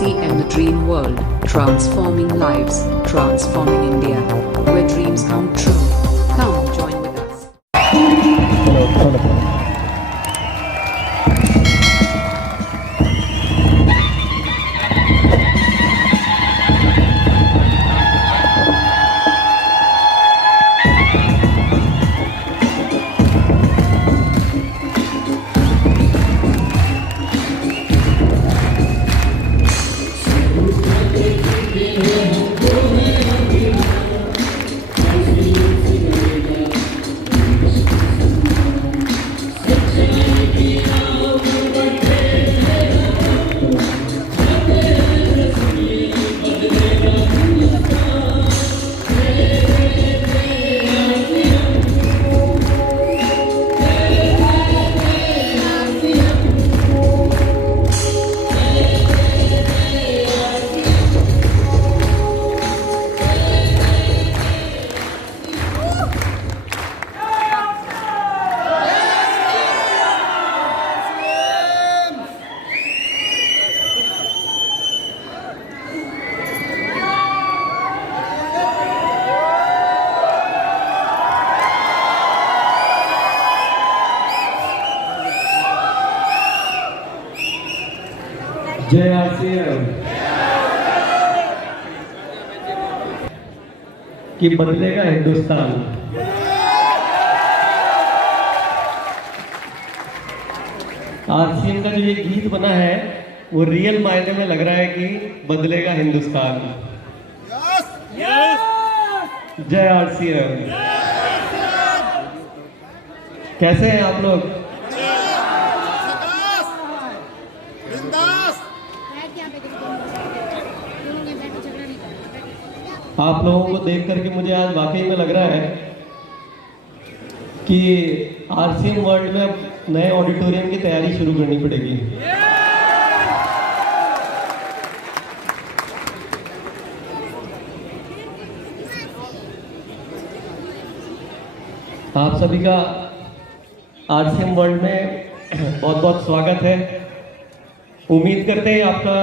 RCM the Dream World, transforming lives, transforming India, where dreams come true. Come join with us. जय RCM कि बदलेगा Hindustan. RCM का जो ये गीत बना है वो रियल मायने में लग रहा है कि बदलेगा हिंदुस्तान। जय आरसीएम। कैसे हैं आप लोग? आप लोगों को देख करके मुझे आज वाकई में लग रहा है कि आरसीएम वर्ल्ड में नए ऑडिटोरियम की तैयारी शुरू करनी पड़ेगी। आप सभी का आरसीएम वर्ल्ड में बहुत बहुत स्वागत है। उम्मीद करते हैं आपका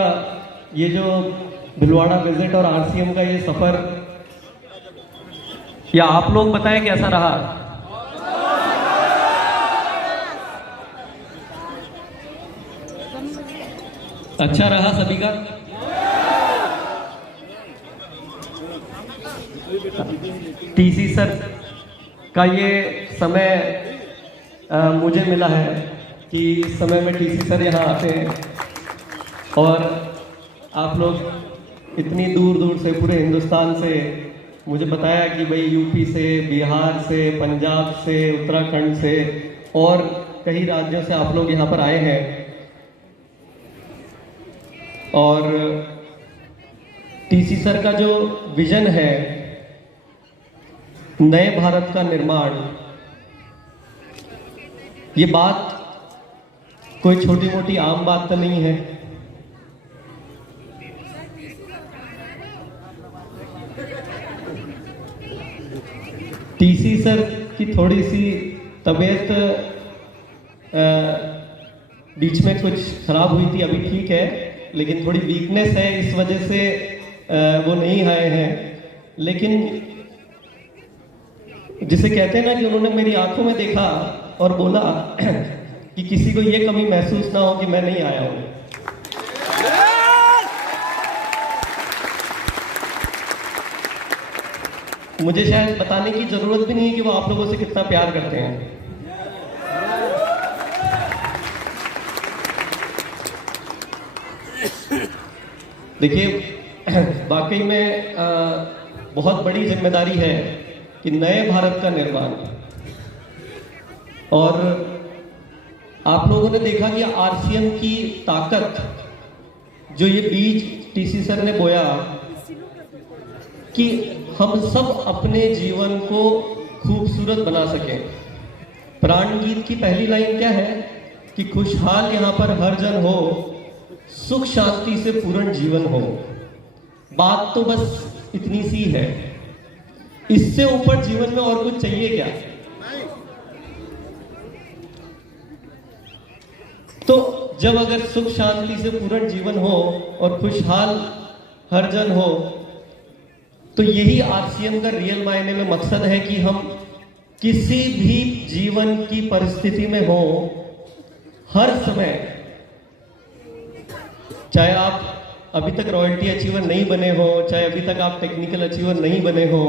ये जो भिलवाड़ा विजिट और आरसीएम का ये सफर, या आप लोग बताएं कैसा रहा? अच्छा रहा सभी का? टीसी सर का ये समय मुझे मिला है कि इस समय में टीसी सर यहाँ आते हैं और आप लोग इतनी दूर दूर से, पूरे हिंदुस्तान से मुझे बताया कि भाई यूपी से, बिहार से, पंजाब से, उत्तराखंड से और कई राज्यों से आप लोग यहाँ पर आए हैं। और टीसी सर का जो विजन है नए भारत का निर्माण, ये बात कोई छोटी मोटी आम बात तो नहीं है। टीसी सर की थोड़ी सी तबीयत बीच में कुछ खराब हुई थी, अभी ठीक है, लेकिन थोड़ी वीकनेस है, इस वजह से वो नहीं आए हैं। लेकिन जिसे कहते हैं ना कि उन्होंने मेरी आंखों में देखा और बोला कि किसी को ये कमी महसूस ना हो कि मैं नहीं आया हूं। मुझे शायद बताने की जरूरत भी नहीं है कि वो आप लोगों से कितना प्यार करते हैं। देखिए, वाकई में बहुत बड़ी जिम्मेदारी है कि नए भारत का निर्माण, और आप लोगों ने देखा कि आरसीएम की ताकत, जो ये बीज टीसी सर ने बोया कि हम सब अपने जीवन को खूबसूरत बना सकें। प्राण गीत की पहली लाइन क्या है कि खुशहाल यहाँ पर हर जन हो, सुख शांति से पूर्ण जीवन हो। बात तो बस इतनी सी है, इससे ऊपर जीवन में और कुछ चाहिए क्या? तो जब अगर सुख शांति से पूर्ण जीवन हो और खुशहाल हर जन हो, तो यही आरसीएम का रियल मायने में मकसद है कि हम किसी भी जीवन की परिस्थिति में हो, हर समय, चाहे आप अभी तक रॉयल्टी अचीवर नहीं बने हो, चाहे अभी तक आप टेक्निकल अचीवर नहीं बने हो,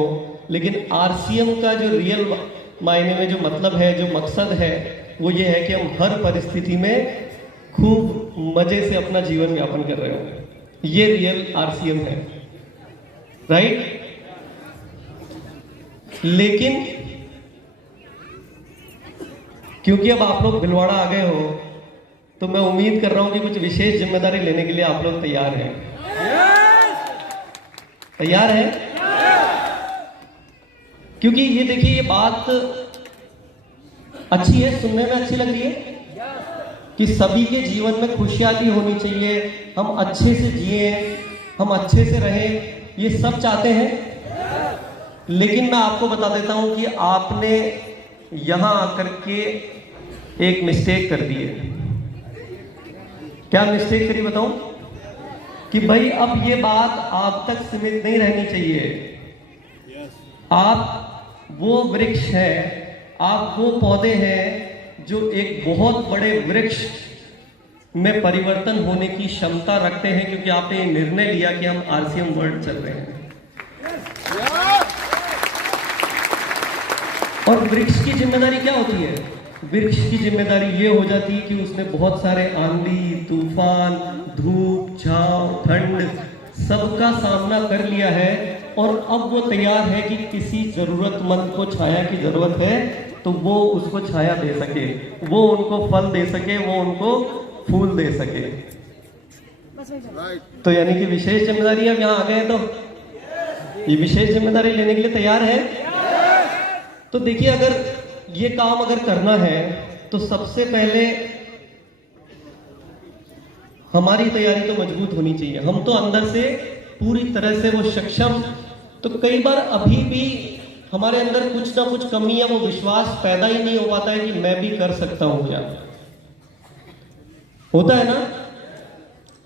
लेकिन आरसीएम का जो रियल मायने में जो मतलब है, जो मकसद है, वो ये है कि हम हर परिस्थिति में खूब मजे से अपना जीवन यापन कर रहे हो। ये रियल आरसीएम है, राइट? लेकिन क्योंकि अब आप लोग भिलवाड़ा आ गए हो, तो मैं उम्मीद कर रहा हूं कि कुछ विशेष जिम्मेदारी लेने के लिए आप लोग तैयार हैं। तैयार हैं? क्योंकि ये देखिए, ये बात अच्छी है, सुनने में अच्छी लग रही है कि सभी के जीवन में खुशहाली होनी चाहिए, हम अच्छे से जिए, हम अच्छे से रहें, ये सब चाहते हैं। लेकिन मैं आपको बता देता हूं कि आपने यहां आकर के एक मिस्टेक कर दी है। क्या मिस्टेक करी बताऊं? कि भाई अब ये बात आप तक सीमित नहीं रहनी चाहिए। आप वो वृक्ष हैं, आप वो पौधे हैं जो एक बहुत बड़े वृक्ष में परिवर्तन होने की क्षमता रखते हैं, क्योंकि आपने ये निर्णय लिया कि हम आरसीएम वर्ल्ड चल रहे हैं। और वृक्ष की जिम्मेदारी क्या होती है? वृक्ष की जिम्मेदारी ये हो जाती है कि उसने बहुत सारे आंधी, तूफान, धूप, छांव, ठंड सबका सामना कर लिया है, और अब वो तैयार है कि किसी जरूरतमंद को छाया की जरूरत है तो वो उसको छाया दे सके, वो उनको फल दे सके, वो उनको फूल दे सके। तो यानी कि विशेष जिम्मेदारी अब यहाँ आ गए, तो ये विशेष जिम्मेदारी लेने के लिए तैयार है। तो देखिए, अगर ये काम अगर करना है तो सबसे पहले हमारी तैयारी तो मजबूत होनी चाहिए। हम तो अंदर से पूरी तरह से वो सक्षम, तो कई बार अभी भी हमारे अंदर कुछ ना कुछ कमी या वो विश्वास पैदा ही नहीं हो पाता है कि मैं भी कर सकता हूं। क्या होता है ना,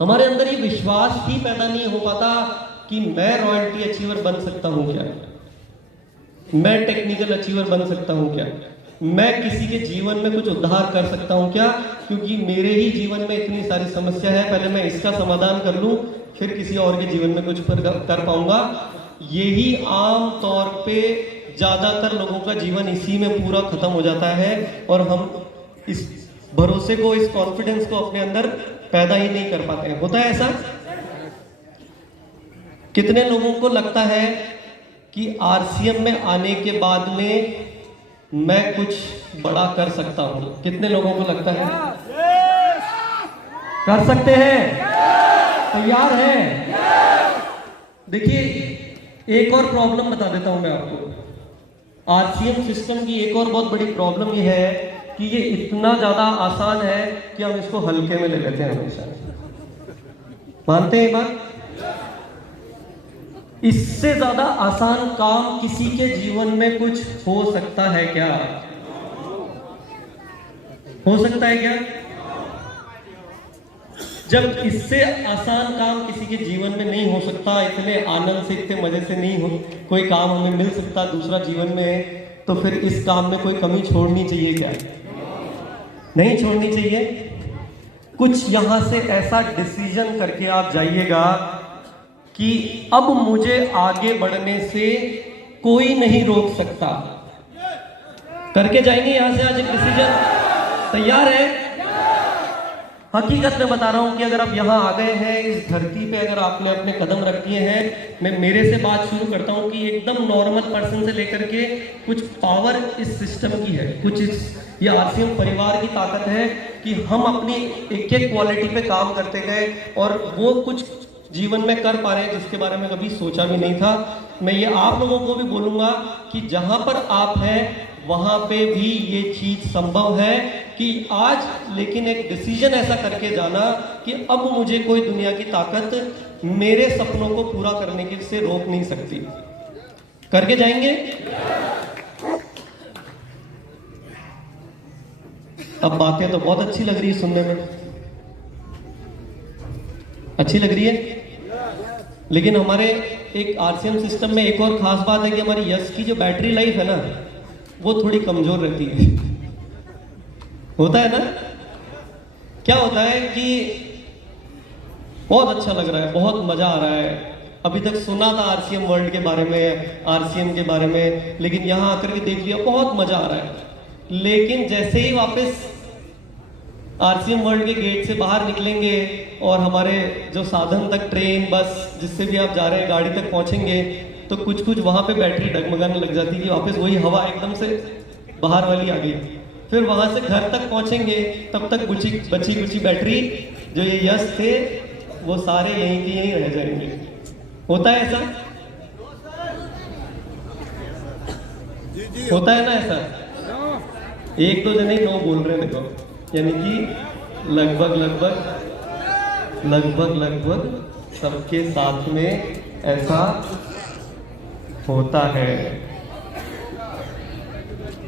हमारे अंदर ये विश्वास ही पैदा नहीं हो पाता कि मैं रॉयल्टी अचीवर बन सकता हूं क्या, मैं टेक्निकल अचीवर बन सकता हूं क्या, मैं किसी के जीवन में कुछ उद्धार कर सकता हूं क्या, क्योंकि मेरे ही जीवन में इतनी सारी समस्या है, पहले मैं इसका समाधान कर लूं, फिर किसी और के जीवन में कुछ कर पाऊंगा। यही आम तौर पे ज्यादातर लोगों का जीवन इसी में पूरा खत्म हो जाता है, और हम इस भरोसे को, इस कॉन्फिडेंस को अपने अंदर पैदा ही नहीं कर पाते हैं। होता है ऐसा? कितने लोगों को लगता है कि आरसीएम में आने के बाद में मैं कुछ बड़ा कर सकता हूं? कितने लोगों को लगता है कर सकते हैं? तैयार हैं? देखिए, एक और प्रॉब्लम बता देता हूं मैं आपको। आरसीएम सिस्टम की एक और बहुत बड़ी प्रॉब्लम ये है कि ये इतना ज्यादा आसान है कि हम इसको हल्के में ले लेते हैं हमेशा। मानते हैं ये बात? इससे ज्यादा आसान काम किसी के जीवन में कुछ हो सकता है क्या? हो सकता है क्या? जब इससे आसान काम किसी के जीवन में नहीं हो सकता, इतने आनंद से, इतने मजे से नहीं हो कोई काम हमें मिल सकता दूसरा जीवन में, तो फिर इस काम में कोई कमी छोड़नी चाहिए क्या? नहीं छोड़नी चाहिए। कुछ यहां से ऐसा डिसीजन करके आप जाइएगा कि अब मुझे आगे बढ़ने से कोई नहीं रोक सकता। करके जाएंगे यहां से आज एक डिसीजन। तैयार है? हकीकत में बता रहा हूं कि अगर आप यहां आ गए हैं, इस धरती पे अगर आपने अपने कदम रख दिए हैं, मैं मेरे से बात शुरू करता हूं कि एकदम नॉर्मल पर्सन से लेकर के कुछ पावर इस सिस्टम की है, कुछ ये आरसीएम परिवार की ताकत है कि हम अपनी एक एक क्वालिटी पे काम करते गए और वो कुछ जीवन में कर पा रहे हैं जिसके बारे में कभी सोचा भी नहीं था। मैं ये आप लोगों को भी बोलूंगा कि जहां पर आप हैं वहां पे भी ये चीज संभव है कि आज, लेकिन एक डिसीजन ऐसा करके जाना कि अब मुझे कोई दुनिया की ताकत मेरे सपनों को पूरा करने के से रोक नहीं सकती। करके जाएंगे? अब बातें तो बहुत अच्छी लग रही है सुनने में। अच्छी लग रही है। लेकिन हमारे एक आरसीएम सिस्टम में एक और खास बात है कि हमारी यस की जो बैटरी लाइफ है ना, वो थोड़ी कमजोर रहती है। होता है ना? क्या होता है कि बहुत अच्छा लग रहा है, बहुत मजा आ रहा है, अभी तक सुना था आरसीएम वर्ल्ड के बारे में, आरसीएम के बारे में, लेकिन यहां आकर के देख लिया, बहुत मजा आ रहा है। लेकिन जैसे ही वापस आरसीएम वर्ल्ड के गेट से बाहर निकलेंगे और हमारे जो साधन तक, ट्रेन, बस, जिससे भी आप जा रहे हैं, गाड़ी तक पहुंचेंगे, तो कुछ कुछ वहां पे बैटरी डगमगाने लग जाती है कि वापस वही हवा एकदम से बाहर वाली आ गई। फिर वहां से घर तक पहुंचेंगे, तब तक बची कुची बैटरी जो ये यस थे वो सारे यहीं के यहीं रह जाएंगे। होता है ऐसा? होता है ना ऐसा? एक दो जने नो बोल रहे हैं, देखो, यानी कि लगभग सबके साथ में ऐसा होता है।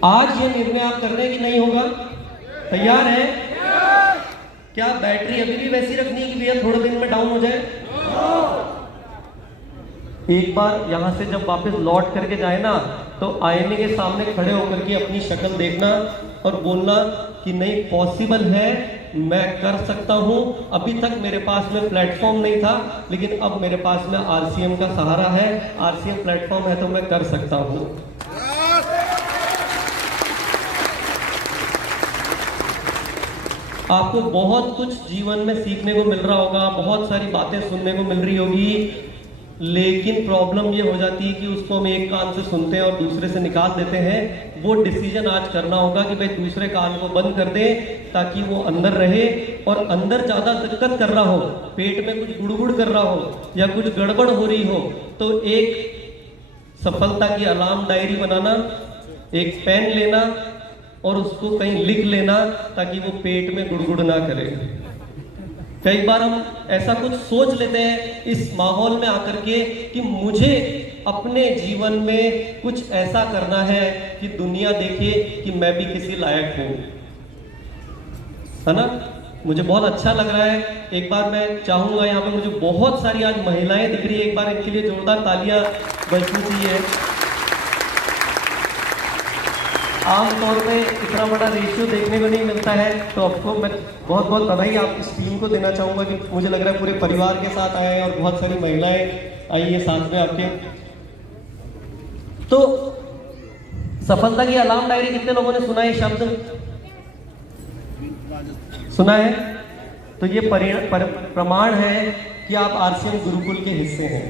आज ये निर्णय आप कर रहे हैं कि नहीं होगा? तैयार है? क्या बैटरी अभी भी वैसी रखनी है कि भैया थोड़े दिन में डाउन हो जाए? एक बार यहां से जब वापस लौट करके जाए ना, तो आईने के सामने खड़े होकर के अपनी शक्ल देखना और बोलना कि नहीं, पॉसिबल है, मैं कर सकता हूं। अभी तक मेरे पास में प्लेटफॉर्म नहीं था, लेकिन अब मेरे पास में आरसीएम का सहारा है, आरसीएम प्लेटफॉर्म है, तो मैं कर सकता हूं। आपको बहुत कुछ जीवन में सीखने को मिल रहा होगा, बहुत सारी बातें सुनने को मिल रही होगी, लेकिन प्रॉब्लम ये हो जाती है कि उसको हम एक कान से सुनते हैं और दूसरे से निकाल देते हैं। वो डिसीजन आज करना होगा कि भाई दूसरे कान को बंद कर दे ताकि वो अंदर रहे, और अंदर ज्यादा दिक्कत कर रहा हो, पेट में कुछ गुड़गुड़ कर रहा हो या कुछ गड़बड़ हो रही हो, तो एक सफलता की अलार्म डायरी बनाना, एक पेन लेना और उसको कहीं लिख लेना ताकि वो पेट में गुड़गुड़ ना करे। कई बार हम ऐसा कुछ सोच लेते हैं इस माहौल में आकर के कि मुझे अपने जीवन में कुछ ऐसा करना है कि दुनिया देखे कि मैं भी किसी लायक हूं, है ना? मुझे बहुत अच्छा लग रहा है। एक बार मैं चाहूंगा, यहाँ पे मुझे बहुत सारी आज महिलाएं दिख रही है, एक बार इनके लिए जोरदार तालियां बजनी चाहिए। आमतौर पे इतना बड़ा रेशियो देखने को नहीं मिलता है, तो आपको मैं बहुत बहुत बधाई आप इस टीम को देना चाहूँगा कि मुझे लग रहा है पूरे परिवार के साथ आए हैं और बहुत सारी महिलाएं आई है साथ में आपके। तो सफलता की अलार्म डायरी कितने लोगों ने सुना है शब्द? सुना है? तो ये प्रमाण है कि आप आरसीएम गुरुकुल के हिस्से हैं।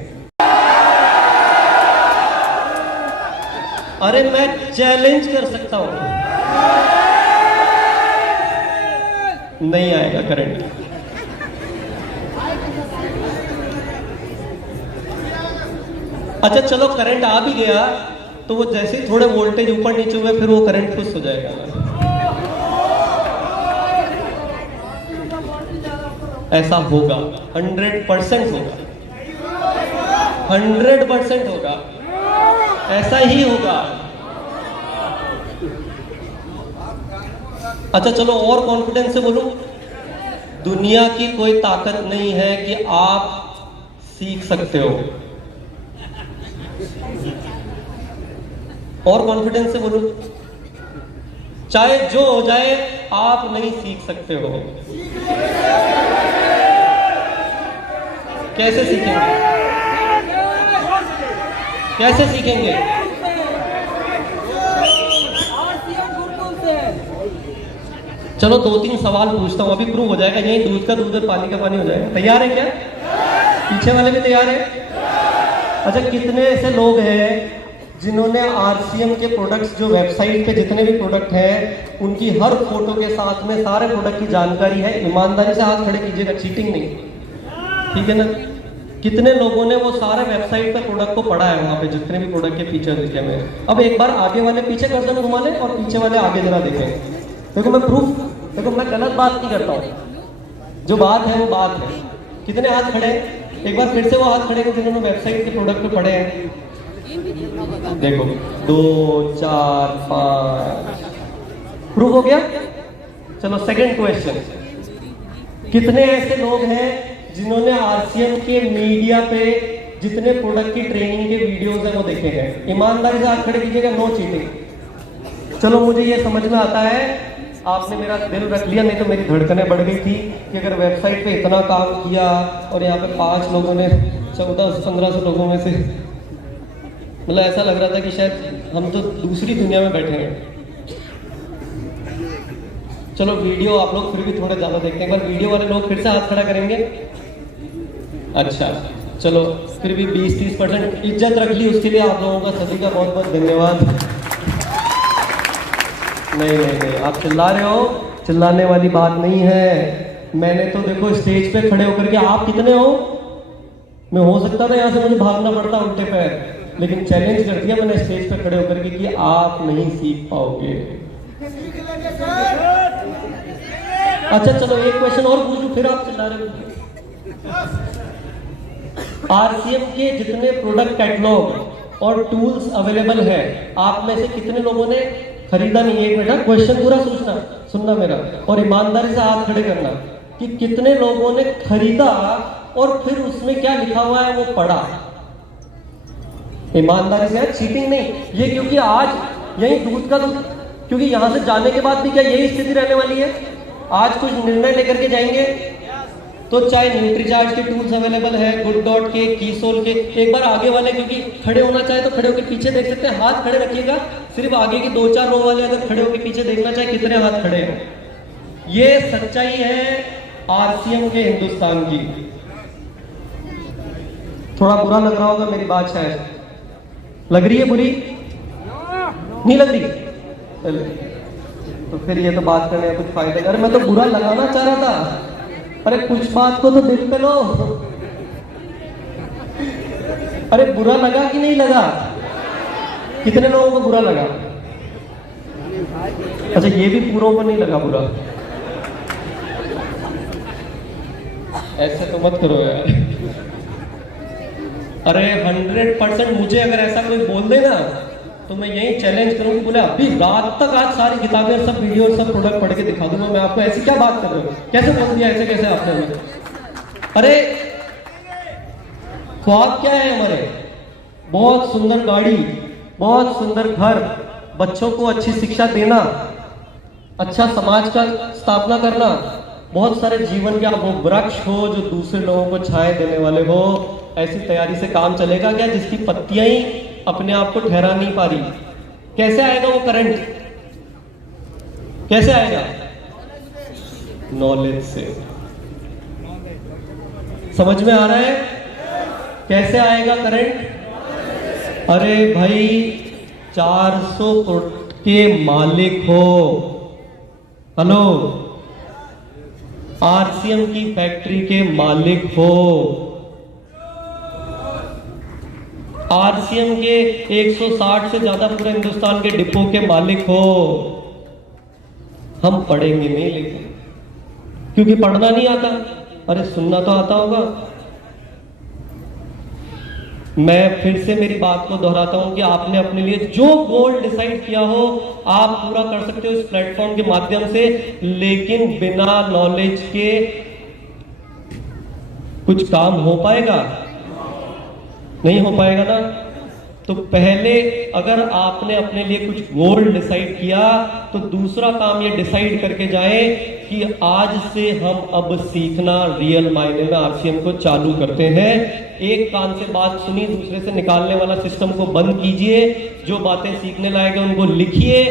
अरे मैं चैलेंज कर सकता हूं, नहीं आएगा करंट। अच्छा चलो, करंट आ भी गया तो वो जैसे ही थोड़े वोल्टेज ऊपर नीचे हुए, फिर वो करंट खुश हो जाएगा। ऐसा होगा, 100% होगा, 100% होगा, ऐसा ही होगा। अच्छा चलो और कॉन्फिडेंस से बोलूं, दुनिया की कोई ताकत नहीं है कि आप सीख सकते हो। और कॉन्फिडेंस से बोलूं, चाहे जो हो जाए आप नहीं सीख सकते हो। कैसे सीखेंगे? कैसे सीखेंगे? चलो 2-3 सवाल पूछता हूं, अभी प्रूव हो जाएगा, यही दूध का दूध और पानी का पानी हो जाएगा। तैयार है क्या? पीछे वाले भी तैयार है? अच्छा, कितने ऐसे लोग हैं जिन्होंने आरसीएम के प्रोडक्ट्स, जो वेबसाइट पे जितने भी प्रोडक्ट हैं, उनकी हर फोटो के साथ में सारे प्रोडक्ट की जानकारी है? ईमानदारी से हाथ खड़े कीजिएगा, चीटिंग नहीं, ठीक है ना? कितने लोगों ने वो सारे वेबसाइट पे प्रोडक्ट को पढ़ा है, वहां पे जितने भी प्रोडक्ट के फीचर लिखे हुए हैं? अब एक बार आगे वाले पीछे गर्दन घुमा लें और पीछे वाले आगे जरा देखें। देखो मैं प्रूफ, देखो मैं गलत बात नहीं करता हूँ, जो बात है वो बात है। कितने हाथ खड़े हैं? एक बार फिर से वो हाथ खड़े हैं जिन्होंने वेबसाइट के प्रोडक्ट पे पढ़े हैं। देखो 2, 4, 5, प्रूफ हो गया। चलो सेकंड क्वेश्चन, कितने ऐसे लोग हैं जिन्होंने आरसीएम के मीडिया पे जितने प्रोडक्ट की ट्रेनिंग के वीडियोस हैं वो देखे हैं? ईमानदारी से हाथ खड़े कीजिएगा, नो चीटिंग। चलो मुझे ये समझ में आता है, आपने मेरा दिल रख लिया, नहीं तो मेरी धड़कनें बढ़ गई थी कि अगर वेबसाइट पे इतना काम किया और यहाँ पे 5 लोगों ने 1400-1500 लोगों में से, मतलब ऐसा लग रहा था कि शायद हम तो दूसरी दुनिया में बैठे हैं। चलो वीडियो आप लोग फिर भी थोड़ा ज़्यादा देखते हैं, एक बार वीडियो वाले लोग फिर से हाथ खड़ा करेंगे। अच्छा चलो, फिर भी 20-30% इज्जत रख ली, उसके लिए आप लोगों का सभी का बहुत बहुत धन्यवाद। नहीं, आप चिल्ला रहे हो, चिल्लाने वाली बात नहीं है। मैंने तो देखो स्टेज पे खड़े होकर के, आप कितने हो? मैं हो सकता था यहाँ से मुझे भागना पड़ता उल्टे पैर, लेकिन चैलेंज कर दिया मैंने स्टेज पे खड़े होकर के कि आप नहीं सीख पाओगे। अच्छा चलो, एक क्वेश्चन और पूछूं, फिर आप चिल्ला रहे हो। आरसीएम के जितने प्रोडक्ट कैटलॉग और टूल्स अवेलेबल है, आप में से कितने लोगों ने खरीदा नहीं? एक मिनट, क्वेश्चन पूरा सुनना मेरा, और ईमानदारी से हाथ खड़े करना कि कितने लोगों ने खरीदा और फिर उसमें क्या लिखा हुआ है वो पढ़ा। ईमानदारी से, चीटिंग नहीं ये, क्योंकि आज यही दूध का दूध, क्योंकि यहां से जाने के बाद भी क्या यही स्थिति रहने वाली है? आज कुछ निर्णय लेकर के जाएंगे तो चाहे न्यूट्रीचार्ज के टूल्स अवेलेबल है, गुड डॉट के, कीसोल के, एक बार आगे वाले, क्योंकि खड़े होना चाहे तो खड़े होकर पीछे देख सकते हैं, हाथ खड़े रखिएगा, सिर्फ आगे की 2-4 रो वाले अगर खड़े होकर पीछे देखना चाहे कितने हाथ खड़े हैं। ये सच्चाई है आरसीएम के हिंदुस्तान की। थोड़ा बुरा लग रहा होगा मेरी बात, शायद लग रही है बुरी, नहीं लग रही? तो फिर ये तो बात करने का कुछ फायदा नहीं। अरे मैं तो बुरा लगाना चाह रहा था, अरे कुछ बात को तो दिल पे लो। अरे बुरा लगा कि नहीं लगा? कितने लोगों को बुरा लगा? अच्छा, ये भी पूरों को नहीं लगा बुरा? ऐसे तो मत करो यार। अरे 100% मुझे अगर ऐसा कोई बोल दे ना, तो मैं यही चैलेंज करूँ कि बोले अभी रात तक आज सारी किताबें और सब वीडियो और सब प्रोडक्ट पढ़ के दिखा दूंगा मैं आपको। ऐसी क्या बात कर रहे हो? कैसे बोल दिया ऐसे? कैसे आपने? अरे ख्वाब क्या है हमारे? बहुत सुंदर गाड़ी, बहुत सुंदर घर, बच्चों को अच्छी शिक्षा देना, अच्छा समाज का स्थापना करना, बहुत सारे जीवन के वो वृक्ष हो जो दूसरे लोगों को छाए देने वाले हो। ऐसी तैयारी से काम चलेगा क्या जिसकी पत्तियां ही अपने आप को ठहरा नहीं पा रही? कैसे आएगा वो करंट? कैसे आएगा? नॉलेज से। समझ में आ रहा है कैसे आएगा करंट? अरे भाई 400 फुट के मालिक हो, हेलो, आरसीएम की फैक्ट्री के मालिक हो, आरसीएम के 160 से ज्यादा पूरे हिंदुस्तान के डिपो के मालिक हो। हम पढ़ेंगे नहीं, लेकिन क्योंकि पढ़ना नहीं आता। अरे सुनना तो आता होगा। मैं फिर से मेरी बात को दोहराता हूं कि आपने अपने लिए जो गोल डिसाइड किया हो आप पूरा कर सकते हो इस प्लेटफॉर्म के माध्यम से, लेकिन बिना नॉलेज के कुछ काम हो पाएगा? नहीं हो पाएगा ना। तो पहले अगर आपने अपने लिए कुछ गोल डिसाइड किया तो दूसरा काम ये डिसाइड करके जाए कि आज से हम अब सीखना रियल मायने में आरसीएम को चालू करते हैं। एक कान से बात सुनी, दूसरे से निकालने वाला सिस्टम को बंद कीजिए। जो बातें सीखने लायक है उनको लिखिए,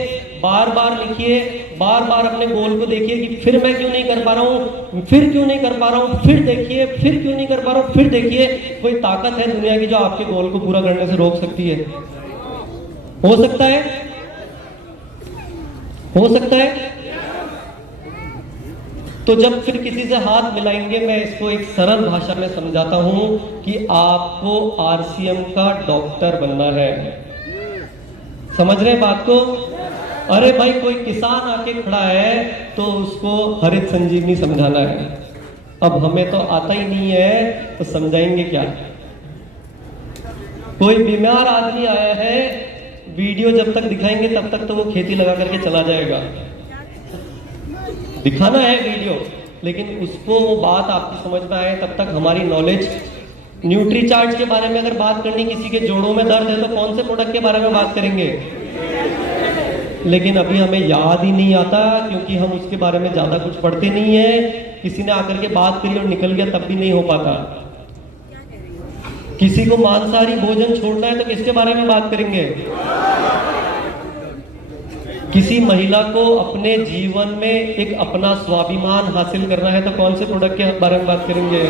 बार बार लिखिए, बार बार अपने गोल को देखिए कि फिर मैं क्यों नहीं कर पा रहा हूं, फिर क्यों नहीं कर पा रहा हूं, फिर देखिए, फिर क्यों नहीं कर पा रहा हूं, फिर देखिए। कोई ताकत है दुनिया की जो आपके गोल को पूरा करने से रोक सकती है? हो सकता है? हो सकता है? तो जब फिर किसी से हाथ मिलाएंगे, मैं इसको एक सरल भाषा में समझाता हूं कि आपको आरसीएम का डॉक्टर बनना है। समझ रहे बात को? अरे भाई कोई किसान आके खड़ा है तो उसको हरित संजीवनी समझाना है। अब हमें तो आता ही नहीं है तो समझाएंगे क्या? कोई बीमार आदमी आया है, वीडियो जब तक दिखाएंगे तब तक तो वो खेती लगा करके चला जाएगा। दिखाना है वीडियो, लेकिन उसको वो बात आपकी समझ में आए तब तक हमारी नॉलेज, न्यूट्री चार्ट के बारे में अगर बात करनी, किसी के जोड़ों में दर्द है तो कौन से प्रोडक्ट के बारे में बात करेंगे, लेकिन अभी हमें याद ही नहीं आता क्योंकि हम उसके बारे में ज्यादा कुछ पढ़ते नहीं है। किसी ने आकर के बात करी और निकल गया तब भी नहीं हो पाता। किसी को मांसाहारी भोजन छोड़ना है तो किसके बारे में बात करेंगे? किसी महिला को अपने जीवन में एक अपना स्वाभिमान हासिल करना है तो कौन से प्रोडक्ट के बारे में बात करेंगे?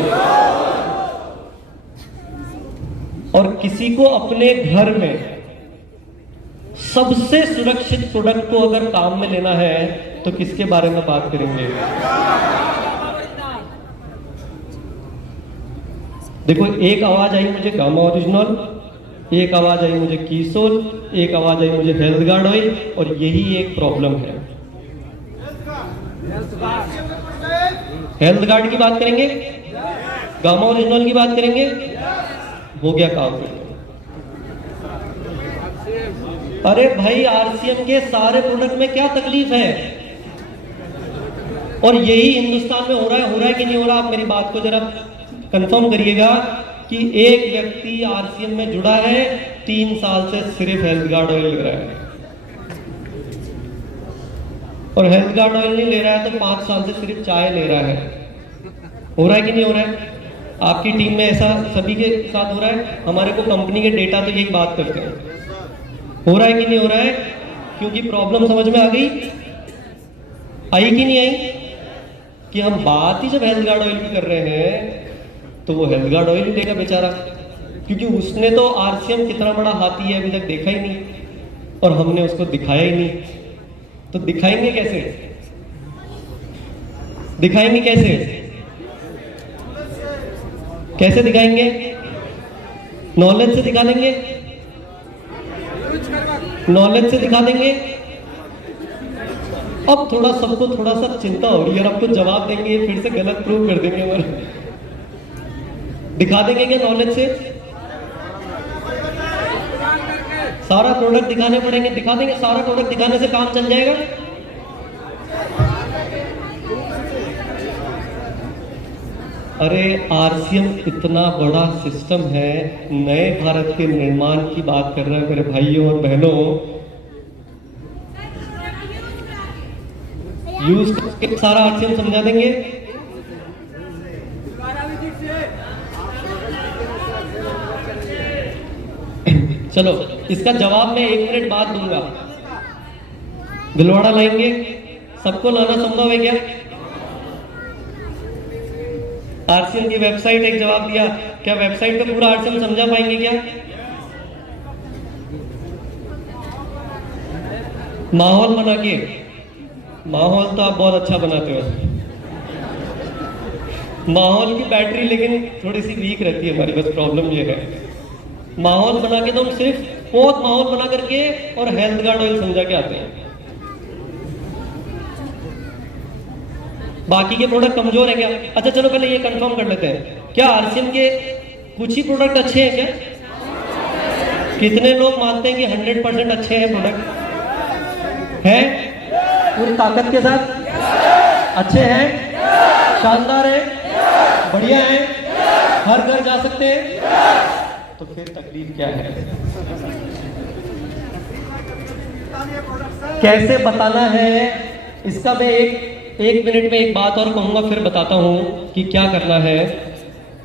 और किसी को अपने घर में सबसे सुरक्षित प्रोडक्ट को अगर काम में लेना है तो किसके बारे में बात करेंगे? देखो, एक आवाज आई मुझे गामा ओरिजिनल, एक आवाज आई मुझे कीसोल, एक आवाज आई मुझे हेल्थ गार्ड ऑयल, और यही एक प्रॉब्लम है। हेल्थ गार्ड की बात करेंगे, गामा ओरिजिनल की बात करेंगे, हो गया काम। अरे भाई, आरसीएम के सारे प्रोडक्ट में क्या तकलीफ है? और यही हिंदुस्तान में हो रहा है कि नहीं हो रहा? आप मेरी बात को जरा कंफर्म करिएगा कि एक व्यक्ति आरसीएम में जुड़ा है, 3 साल से सिर्फ हेल्थ गार्ड ऑयल ले रहा है, और हेल्थ गार्ड ऑयल नहीं ले रहा है तो 5 साल से सिर्फ चाय ले रहा है। हो रहा है कि नहीं हो रहा है? आपकी टीम में ऐसा सभी के साथ हो रहा है? हमारे को कंपनी के डेटा तो यही बात करते हैं। हो रहा है कि नहीं हो रहा है? क्योंकि प्रॉब्लम समझ में आ गई, आई कि नहीं आई? कि हम बात ही जब हेल्थ गार्ड ऑयल की कर रहे हैं तो वो हेल्थ गार्ड ऑयल लेगा बेचारा, क्योंकि उसने तो आरसीएम कितना बड़ा हाथी है अभी तक देखा ही नहीं, और हमने उसको दिखाया ही नहीं। तो दिखाएंगे कैसे? दिखाएंगे कैसे? कैसे दिखाएंगे? नॉलेज से दिखा देंगे, नॉलेज से दिखा देंगे। अब थोड़ा सबको थोड़ा सा चिंता हो रही है, अब कुछ जवाब देंगे फिर से गलत प्रूव कर देंगे हमारे। दिखा देंगे क्या नॉलेज से? सारा प्रोडक्ट दिखाने पड़ेंगे, दिखा देंगे। सारा प्रोडक्ट दिखाने से काम चल जाएगा? अरे आरसीएम इतना बड़ा सिस्टम है, नए भारत के निर्माण की बात कर रहे हैं मेरे भाइयों और बहनों। यूज करके सारा आरसीएम समझा देंगे। चलो, इसका जवाब मैं 1 मिनट बाद दूंगा। भिलवाड़ा लाएंगे, सबको लाना संभव है क्या? आरसीएम की वेबसाइट एक जवाब दिया, क्या वेबसाइट पे पूरा आरसीएम समझा पाएंगे क्या? माहौल बना के, माहौल तो आप बहुत अच्छा बनाते हो। माहौल की बैटरी लेकिन थोड़ी सी वीक रहती है हमारी, बस प्रॉब्लम ये है। माहौल बना के तो हम सिर्फ बहुत माहौल बना करके और हेल्थ गार्ड ऑयल समझा के आते हैं। बाकी के प्रोडक्ट कमजोर है क्या? अच्छा चलो पहले ये कंफर्म कर लेते हैं, क्या आरसीएम के कुछ ही प्रोडक्ट अच्छे हैं क्या? कितने लोग मानते हैं कि 100% अच्छे हैं प्रोडक्ट? हैं पूरी ताकत के साथ? अच्छे हैं, शानदार है, बढ़िया है, हर घर जा सकते हैं, तो फिर तकलीफ क्या है? कैसे बताना है इसका मैं एक मिनट में एक बात और कहूंगा, फिर बताता हूं कि क्या करना है।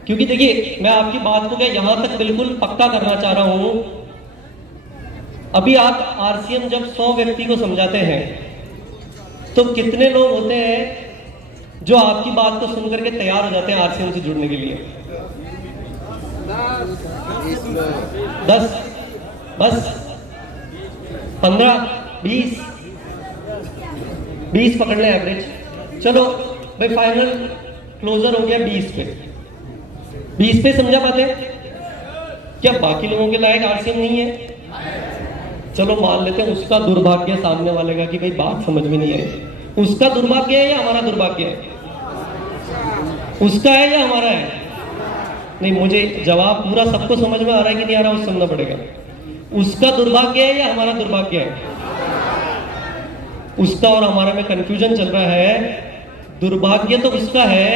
क्योंकि देखिए, मैं आपकी बात को क्या यहां तक बिल्कुल पक्का करना चाह रहा हूं। अभी आप आरसीएम जब 100 व्यक्ति को समझाते हैं तो कितने लोग होते हैं जो आपकी बात को सुन करके तैयार हो जाते हैं आरसीएम से जुड़ने के लिए? 10, बस 15, 20 पकड़ लें एवरेज। चलो भाई, फाइनल क्लोजर हो गया 20 पे। 20 पे समझा पाते हैं क्या? बाकी लोगों के लायक आरसीएम नहीं है? चलो मान लेते हैं उसका दुर्भाग्य सामने वाले का कि भाई बात समझ में नहीं आई। उसका दुर्भाग्य है या हमारा दुर्भाग्य है? उसका है या हमारा है? नहीं, मुझे जवाब पूरा सबको समझ में आ रहा है कि नहीं आ रहा, वो सुनना पड़ेगा। उसका दुर्भाग्य है या हमारा दुर्भाग्य है? उसका और हमारा में कंफ्यूजन चल रहा है। दुर्भाग्य तो उसका है,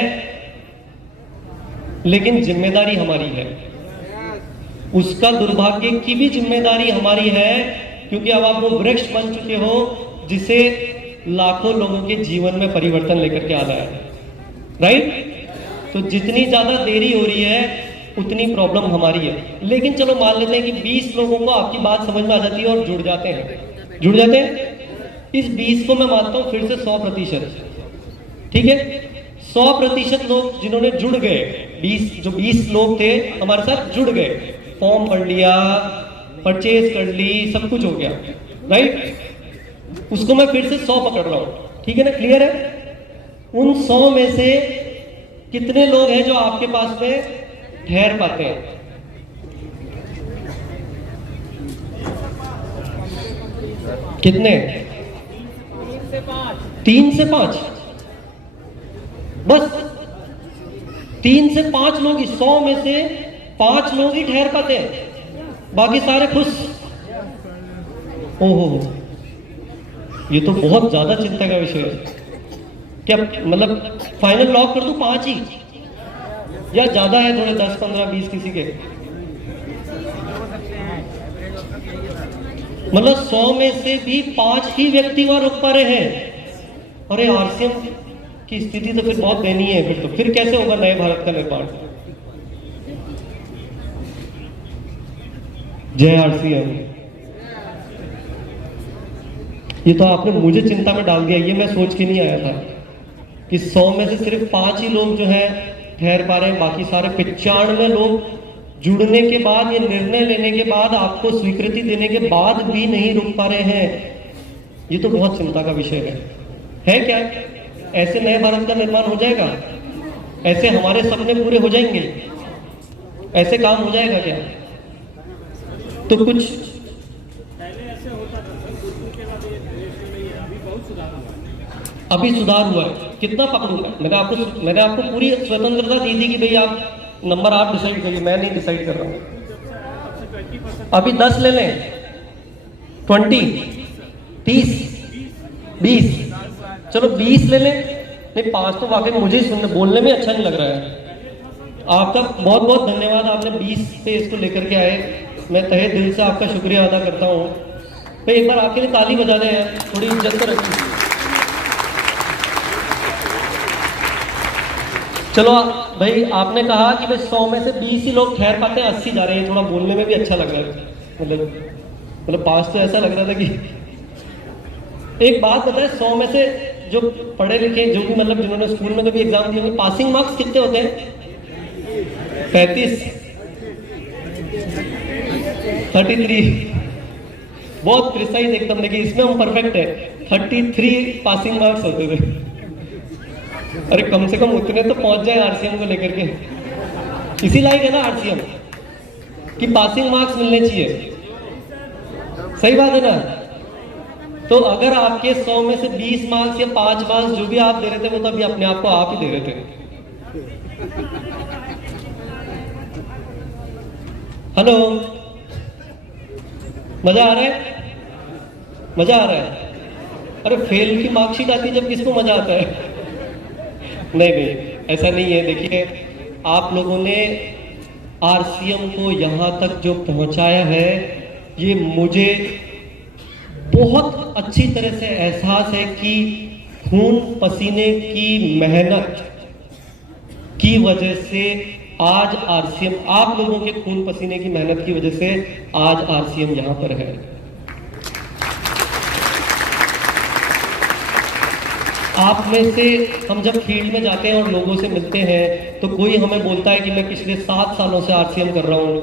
लेकिन जिम्मेदारी हमारी है। उसका दुर्भाग्य की भी जिम्मेदारी हमारी है, क्योंकि अब आप वो वृक्ष बन चुके हो जिसे लाखों लोगों के जीवन में परिवर्तन लेकर के आना है, राइट? तो जितनी ज्यादा देरी हो रही है उतनी प्रॉब्लम हमारी है। लेकिन चलो मान लेते हैं कि 20 लोगों को आपकी बात समझ में आ जाती है और जुड़ जाते हैं। इस 20 को मैं मानता हूं फिर से 100%, ठीक है? 100% लोग जिन्होंने जुड़ गए, 20 लोग थे हमारे साथ जुड़ गए, फॉर्म भर लिया, परचेज कर ली, सब कुछ हो गया, राइट? उसको मैं फिर से 100 पकड़ रहा हूं, ठीक है ना? क्लियर है? उन 100 में से कितने लोग हैं जो आपके पास में ठहर पाते हैं? कितने? 3 से 5, बस 3 से 5 लोग ही, 100 में से 5 लोग ही ठहर पाते हैं, बाकी सारे खुश। ओहो, ये तो बहुत ज्यादा चिंता का विषय है। क्या मतलब फाइनल लॉक कर दूं 5 ही, या ज्यादा है थोड़े 10, 15, 20 किसी के? मतलब 100 में से भी 5 ही व्यक्ति वहां रुक पा रहे हैं। अरे आरसीएम की स्थिति तो फिर बहुत दयनीय है। फिर कैसे होगा नए भारत का निर्माण? जय आरसीएम। ये तो आपने मुझे चिंता में डाल दिया, ये मैं सोच के नहीं आया था कि 100 में से सिर्फ 5 ही लोग जो है ठहर पा रहे हैं, बाकी सारे 95 लोग जुड़ने के बाद, ये निर्णय लेने के बाद, आपको स्वीकृति देने के बाद भी नहीं रुक पा रहे हैं। ये तो बहुत चिंता का विषय है क्या? ऐसे नए भारत का निर्माण हो जाएगा? ऐसे हमारे सपने पूरे हो जाएंगे? ऐसे काम हो जाएगा क्या? तो कुछ अभी सुधार हुआ है। कितना पकड़ूंगा? मैंने आपको पूरी स्वतंत्रता दी थी कि भाई आप नंबर आप डिसाइड करिए, मैं नहीं डिसाइड कर रहा हूं। अभी 10 ले लें, 20, 30, 20, चलो 20 ले लें। नहीं 5 तो वाकई मुझे बोलने में अच्छा नहीं लग रहा है। आपका बहुत बहुत धन्यवाद, आपने 20 पे इसको लेकर के आए। मैं तहे दिल से आपका शुक्रिया अदा करता हूँ। भाई एक बार आपके लिए ताली बजा दें यार, थोड़ी इज्जत तो रखिए। चलो भाई, आपने कहा कि भाई 100 में से 20 ही लोग ठहर पाते हैं, 80 जा रहे हैं। थोड़ा बोलने में भी अच्छा लग रहा है। मतलब 5 तो ऐसा लग रहा था कि एक बात बताए, 100 में से जो पढ़े लिखे, जो भी मतलब जिन्होंने स्कूल में कभी एग्जाम दिए होंगे, पासिंग मार्क्स कितने होते हैं? 35, 33, बहुत प्रिसाइज एकदम। देखिए इसमें हम परफेक्ट है। 33 पासिंग मार्क्स होते थे। अरे कम से कम उतने तो पहुंच जाए आरसीएम को लेकर के। इसी लायक है ना आरसीएम कि पासिंग मार्क्स मिलने चाहिए। सही बात है ना? तो अगर आपके 100 में से 20 मार्क्स या 5 मार्क्स जो भी आप दे रहे थे, वो तो अभी अपने आप को आप ही दे रहे थे। हेलो, मजा आ रहा है? मजा आ रहा है? अरे फेल की मार्कशीट आती है जब किसको मजा आता है? नहीं, ऐसा नहीं है। देखिए आप लोगों ने आरसीएम को यहां तक जो पहुंचाया है, ये मुझे बहुत अच्छी तरह से एहसास है कि खून पसीने की मेहनत की वजह से आज आरसीएम, आप लोगों के खून पसीने की मेहनत की वजह से आज आरसीएम यहां पर है। आप में से हम जब फील्ड में जाते हैं और लोगों से मिलते हैं, तो कोई हमें बोलता है कि मैं पिछले 7 सालों से आरसीएम कर रहा हूँ,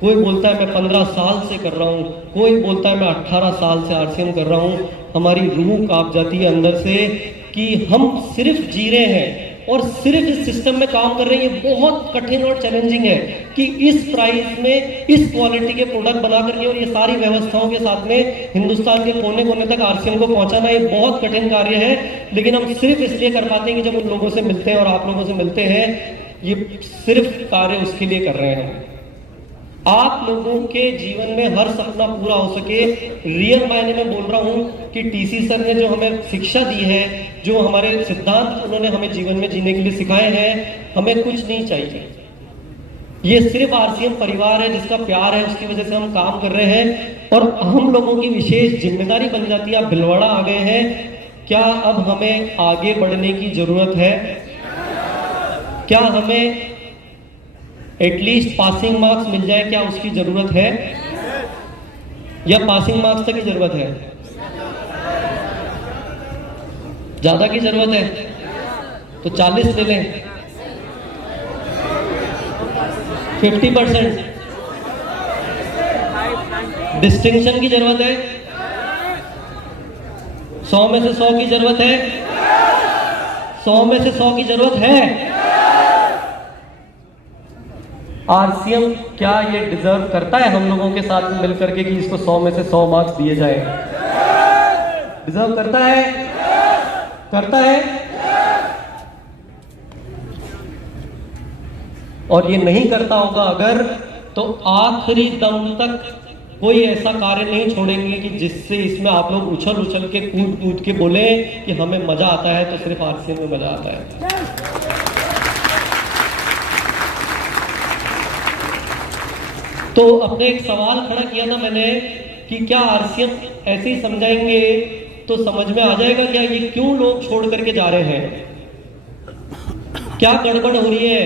कोई बोलता है मैं 15 साल से कर रहा हूँ, कोई बोलता है मैं 18 साल से आरसीएम कर रहा हूँ। हमारी रूह कांप जाती है अंदर से कि हम सिर्फ जी रहे हैं और सिर्फ इस सिस्टम में काम कर रहे हैं। ये बहुत कठिन और चैलेंजिंग है कि इस प्राइस में इस क्वालिटी के प्रोडक्ट बना करके और ये सारी व्यवस्थाओं के साथ में हिंदुस्तान के कोने कोने तक आरसीएम को पहुंचाना, ये बहुत कठिन कार्य है। लेकिन हम सिर्फ इसलिए कर पाते हैं कि जब उन लोगों से मिलते हैं और आप लोगों से मिलते हैं, ये सिर्फ कार्य उसके लिए कर रहे हैं। आप लोगों के जीवन में हर सपना पूरा हो सके। रियल मायने में बोल रहा हूं कि टीसी सर ने जो हमें शिक्षा दी है, जो हमारे सिद्धांत उन्होंने हमें जीवन में जीने के लिए सिखाए हैं, हमें कुछ नहीं चाहिए। ये सिर्फ आरसीएम परिवार है जिसका प्यार है, उसकी वजह से हम काम कर रहे हैं। और हम लोगों की विशेष जिम्मेदारी बन जाती है। आप भिलवाड़ा आ गए हैं, क्या अब हमें आगे बढ़ने की जरूरत है? क्या हमें एटलीस्ट पासिंग मार्क्स मिल जाए, क्या उसकी जरूरत है? या पासिंग मार्क्स तक की जरूरत है? ज्यादा की जरूरत है तो 40 ले लें, 50%। डिस्टिंक्शन की जरूरत है, 100 में से 100 की जरूरत है, 100 में से 100 की जरूरत है। आरसीएम क्या ये डिजर्व करता है हम लोगों के साथ में मिलकर के कि इसको 100 में से 100 मार्क्स दिए जाए? डिजर्व करता है? करता है? और ये नहीं करता होगा अगर, तो आखिरी दम तक कोई ऐसा कार्य नहीं छोड़ेंगे कि जिससे इसमें आप लोग उछल उछल के कूद कूद के बोले कि हमें मजा आता है। तो सिर्फ आरसीएम में मजा आता है। तो अपने एक सवाल खड़ा किया था मैंने कि क्या आरसीएम ऐसे ही समझाएंगे तो समझ में आ जाएगा क्या ये क्यों लोग छोड़ करके जा रहे हैं? क्या गड़बड़ हो रही है?